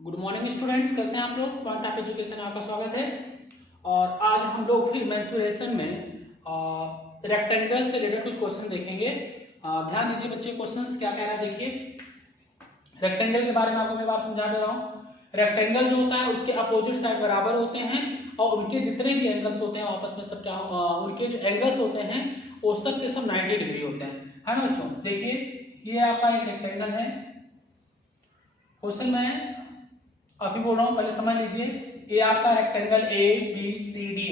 Good morning students, कैसे हैं आप लोग। पॉइंट ऑफ एजुकेशन आपका स्वागत है। और आज हम लोग फिर मेंसुरेशन में रेक्टेंगल से रिलेटेड कुछ क्वेश्चन देखेंगे। ध्यान दीजिए बच्चे, क्वेश्चंस क्या कह रहा है देखिए। रेक्टेंगल के बारे में आपको मैं बार समझा दे रहा हूँ। रेक्टेंगल जो होता है उसके अपोजिट साइड बराबर होते हैं और उनके जितने भी एंगल्स होते हैं आपस में सब क्या उनके जो एंगल्स होते हैं वो सब के सब 90 डिग्री होते हैं, है ना बच्चों। देखिए ये आपका एक रेक्टेंगल है। क्वेश्चन में अभी बोल रहा हूँ, पहले समझ लीजिए। ये आपका rectangle A B C D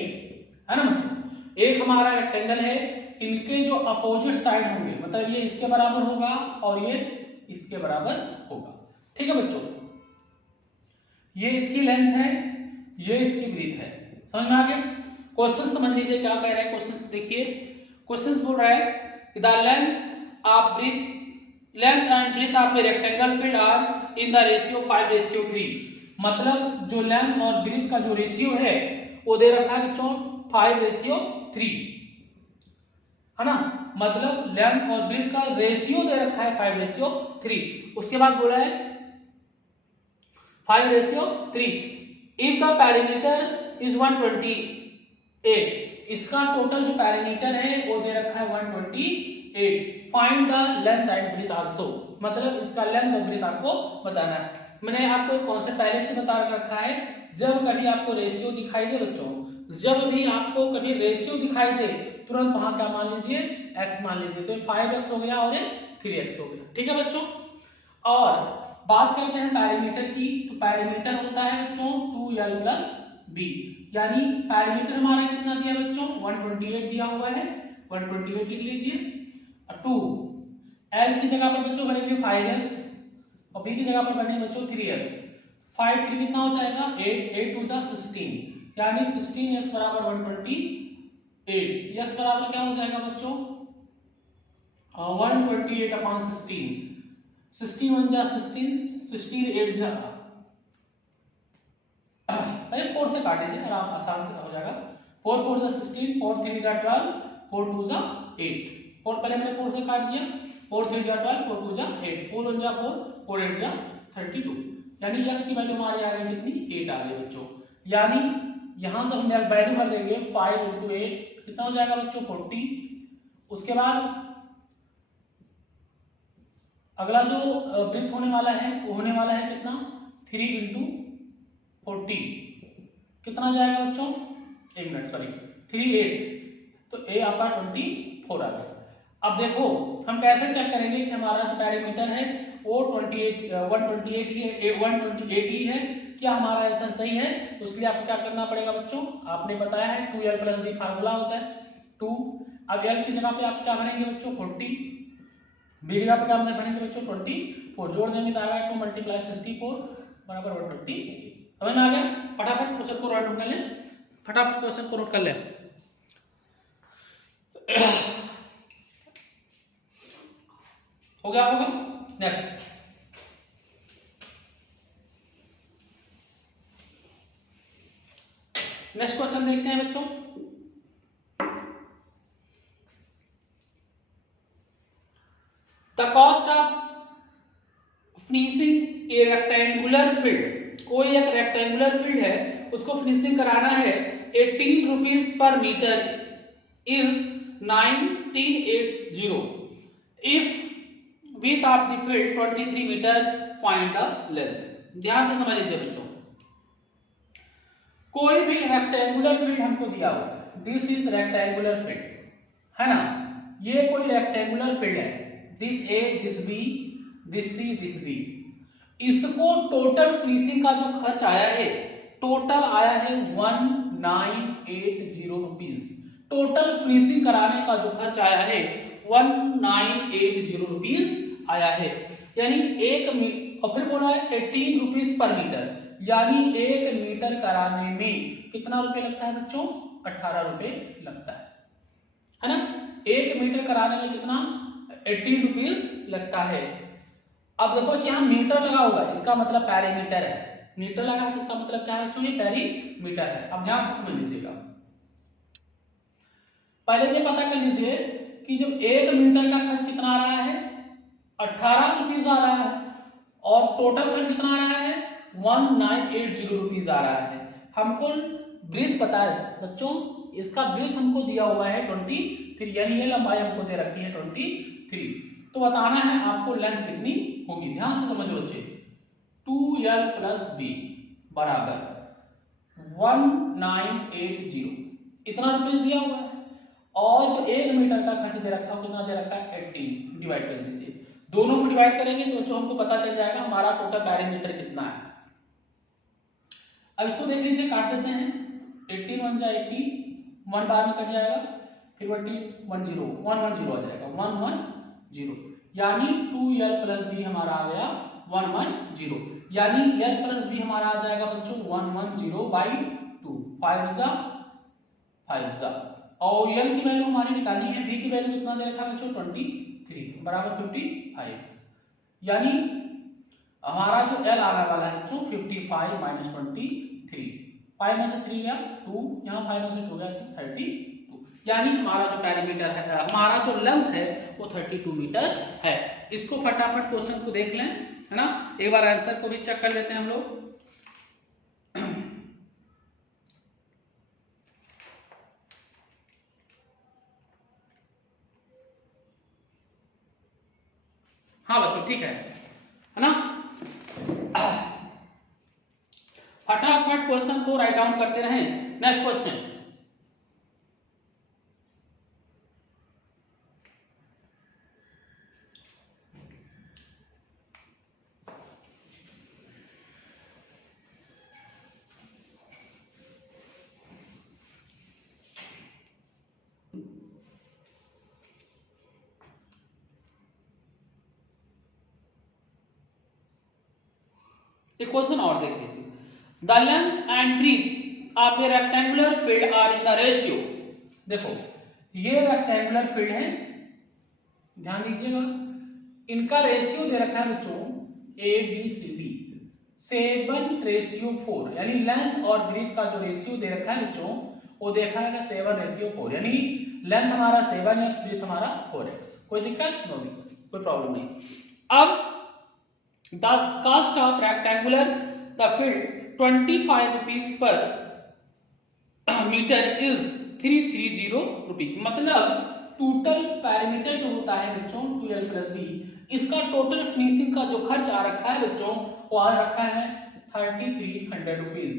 है ना बच्चों। एक हमारा रेक्टेंगल है, इनके जो अपोजिट साइड होंगे मतलब ये इसके बराबर होगा और ये इसके बराबर होगा, ठीक है बच्चों। ये इसकी लेंथ है, ये इसकी ब्रीथ है। समझ में आ गया। क्वेश्चन समझ लीजिए क्या कह रहा है। क्वेश्चन देखिए, क्वेश्चन बोल रहा है the length of length and breath of a rectangle field are in the ratio 5:3। मतलब जो लेंथ और ब्रीथ का जो रेशियो है वो दे रखा है बच्चों 5:3, है ना। मतलब लेंथ और ब्रीथ का रेशियो दे रखा है 5:3। उसके बाद बोला है 5:3 इफ द पैरामीटर इज 128। इसका टोटल जो पैरामीटर है वो दे रखा है 128। Find the length and breath also. मतलब इसका लेंथ और ब्रीथ आपको बताना है। मैंने आपको एक कॉन्सेप्ट पहले से बता रखा है। जब कभी आपको रेशियो दिखाई दे बच्चों, जब भी आपको कभी रेशियो दिखाई दे तुरंत वहां क्या मान लीजिए, x मान लीजिए। तो 5x हो गया और ये 3x हो गया, ठीक है बच्चों। और बात करते हैं पैरामीटर की। तो पैरामीटर होता है बच्चों 2l प्लस b। यानी पैरामीटर हमारा कितना दिया बच्चों 128 दिया हुआ है, 128 लिख लीजिए। 2 l की जगह पर बच्चों बनेंगे 5x और b की जगह पर बनेंगे बच्चों 3x। 5 3 कितना हो जाएगा 8, 8 2 जा 16, यानी 16x बराबर 128। x बराबर क्या हो जाएगा बच्चों 128 अपॉन 16। 16 1 जा 16, 16 8 जा, पहले 4 से काट दीजिए, आराम आसान से हो जाएगा। 4 4 जा 16, 4 3 जा 12, 4 2 जा 8। 4 पहले मैंने 4 से काट दिया, 4 3 जा 12, 4 2 जा 8, 4 1 जा 4, 4 8 जा 32। यानी x की वैल्यू हमारी आ गई कितनी 8 आ गई बच्चों। यानी यहां से हम वैल्यू भर देंगे 5 × 8 कितना हो जाएगा बच्चों 40। उसके बाद अगला जो वृत्त होने वाला है वो होने वाला है कितना 3 × 40 कितना जाएगा बच्चों, एक मिनट सॉरी 3 8, तो a आपका 24 आ गया। अब देखो हम कैसे चेक करेंगे कि हमारा जो पैरामीटर है वो 128 ही है, क्या हमारा आंसर सही है। तो उसके लिए आपको क्या करना पड़ेगा बच्चों, आपने बताया है 2l प्लस d फार्मूला होता है 2। अब l की जगह पे आप क्या भरेंगे बच्चों 40, b की जगह पे क्या भरेंगे बच्चों 24, जोड़ देंगे तो आएगा 2 × 64 बराबर 128। समझ में आ गया। फटाफट क्वेश्चन को नोट कर ले, फटाफट क्वेश्चन को नोट कर ले। हो गया होगा। नेक्स्ट क्वेश्चन देखते हैं बच्चों। The cost of finishing A rectangular field. कोई एक रेक्टेंगुलर फील्ड है उसको फिनिशिंग कराना है 18 रुपीज पर metre is 1980। If width of the field 23 metre, find the length. ध्यान से समझ लीजिए बच्चों, कोई भी रेक्टेंगुलर फील्ड हमको दिया हुआ है, दिस इज रेक्टेंगुलर फील्ड, है ना। ये कोई रेक्टेंगुलर फील्ड है, this A this B this C this D. इसको टोटल फिनिशिंग का जो खर्च आया है, टोटल आया है 1980 रुपीज। टोटल फिनिशिंग कराने का जो खर्च आया है 1980 रुपीज आया है। यानी और फिर बोला है 18 रुपीज पर मीटर, यानी 1 मीटर कराने में कितना रुपए लगता है बच्चों 18 रुपए लगता है ना। 1 मीटर कराने में कितना 18 रुपीज लगता है। अब देखो यहाँ मीटर लगा हुआ है, इसका मतलब पैरामीटर है। मीटर लगा है इसका मतलब क्या है बच्चों, ये पैरामीटर है। अब ध्यान से समझ लीजिएगा, पहले ये पता कर लीजिए कि जो 1 मीटर का खर्च कितना आ रहा है 18 रुपीज आ रहा है और टोटल खर्च कितना आ रहा है 1980 रुपीज आ रहा है। हमको ब्रीथ पता है बच्चों, इसका ब्रीथ हमको दिया हुआ है 23, यानी ये लंबाई हमको दे रखी है 23। तो बताना है आपको लेंथ कितनी होगी। ध्यान से समझ लो बच्चे, 2l + b बराबर 1980, इतना रुपये दिया हुआ है। और जो 1 मीटर का खर्च दे रखा है कितना दे रखा है 18, डिवाइड कर दीजिए। दोनों को डिवाइड करेंगे तो बच्चों हमको पता चल जाएगा हमारा टोटल पेरीमीटर कितना है। अब इसको देख लीजिए, काट देते हैं। 18 1 जा 80, 1 बार में कट जाएगा, फिर 110 110 आ जाएगा 110, यानी 2l + b हमारा आ गया 110, यानी l + b हमारा आ जाएगा बच्चों 110/2, 5 जा 5 जा। और l की वैल्यू हमारी निकालनी है, b की वैल्यू कितना दे रखा है बच्चों 23 बराबर 55, यानी हमारा जो l आने वाला है बच्चों 55 - 23, 5 में से 3 गया 2, यहाँ 5 में से 2 गया 32, यानी हमारा जो पेरीमीटर है, हमारा जो लेंथ है वो 32 मीटर है। इसको फटाफट क्वेश्चन को देख लें, है ना। एक बार आंसर को भी चेक कर लेते हैं हम लोग। हाँ बच्चों ठीक है ना। फटाफट क्वेश्चन को राइट डाउन करते रहें। नेक्स्ट क्वेश्चन, एक क्वेश्चन और देख लीजिए। The length and breath of a rectangular field are in the ratio. देखो ये रेक्टेंगुलर फील्ड है, ध्यान दीजिएगा, इनका रेशियो दे रखा है बच्चों ABCD 7:4, यानी लेंथ और ब्रीथ का जो रेशियो दे रखा है बच्चों वो देखा है 7:4, यानी लेंथ हमारा 7x, ब्रीथ हमारा 4x। कोई दिक्कत? नो दिक्कत, कोई प्रॉब्लम नहीं। अब the cost of rectangular the field 25 rupees per meter is 330 rupees। मतलब टोटल पैरामीटर जो होता है बच्चों 2l + b, इसका टोटल फिनिशिंग का जो खर्च आ रखा है बच्चों वो आ रखा है 3300 रुपीज,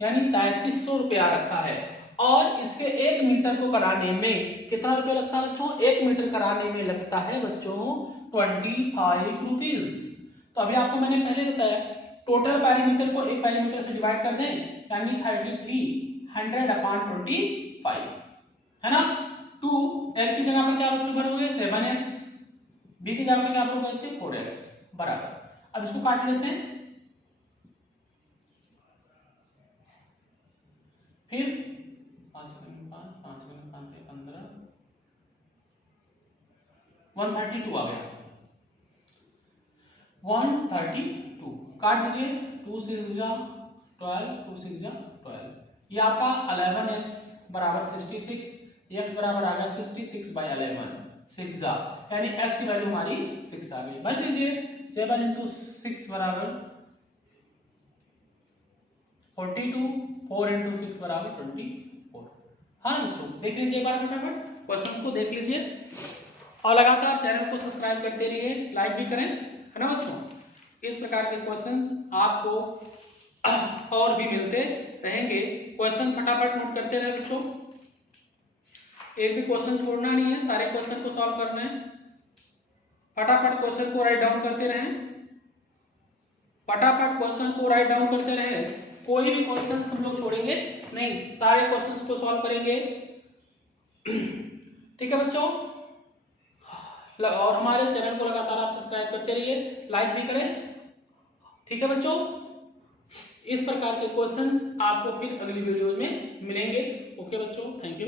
यानी 3300 रुपये आ रखा है। और इसके 1 मीटर को कराने में कितना रुपये लगता है बच्चों? 1 मीटर कराने में लगता है बच्चों 25 रुपीज। तो अभी आपको मैंने पहले बताया टोटल पैरामीटर को 1 पैरामीटर से डिवाइड कर दें, यानी 3300/25, है ना। 2 l की जगह पर क्या बच्चों भरोगे 7x, b की जगह पर क्या भरोगे बच्चे 4x बराबर। अब इसको काट लेते हैं, फिर 5 5 15 132 आ गया, 132 काट दीजिए, 2 6 जा 12, 2 6 जा 12, ये आपका 11x बराबर 66, x बराबर आ गया 66/11, 6 जा, यानी x की वैल्यू हमारी 6 आ गई। भर लीजिए, 7 × 6 बराबर 42, 4 × 6 बराबर 24। हाँ बच्चों देख लीजिए एक बार फटाफट क्वेश्चन को देख लीजिए, और लगातार चैनल को सब्सक्राइब करते रहिए, लाइक भी करें, है ना बच्चों। इस प्रकार के क्वेश्चंस आपको और भी मिलते रहेंगे। क्वेश्चन फटाफट नोट करते रहे बच्चों, एक भी क्वेश्चन छोड़ना नहीं है, सारे क्वेश्चन को सॉल्व करना है। फटाफट क्वेश्चन को राइट डाउन करते रहें, फटाफट क्वेश्चन को राइट डाउन करते रहें, कोई भी क्वेश्चन हम लोग छोड़ेंगे नहीं, सारे क्वेश्चंस को सॉल्व करेंगे। ठीक है बच्चों, और हमारे चैनल को लगातार आप सब्सक्राइब करते रहिए, लाइक भी करें। ठीक है बच्चों, इस प्रकार के क्वेश्चंस आपको फिर अगली वीडियो में मिलेंगे। ओके बच्चों, थैंक यू।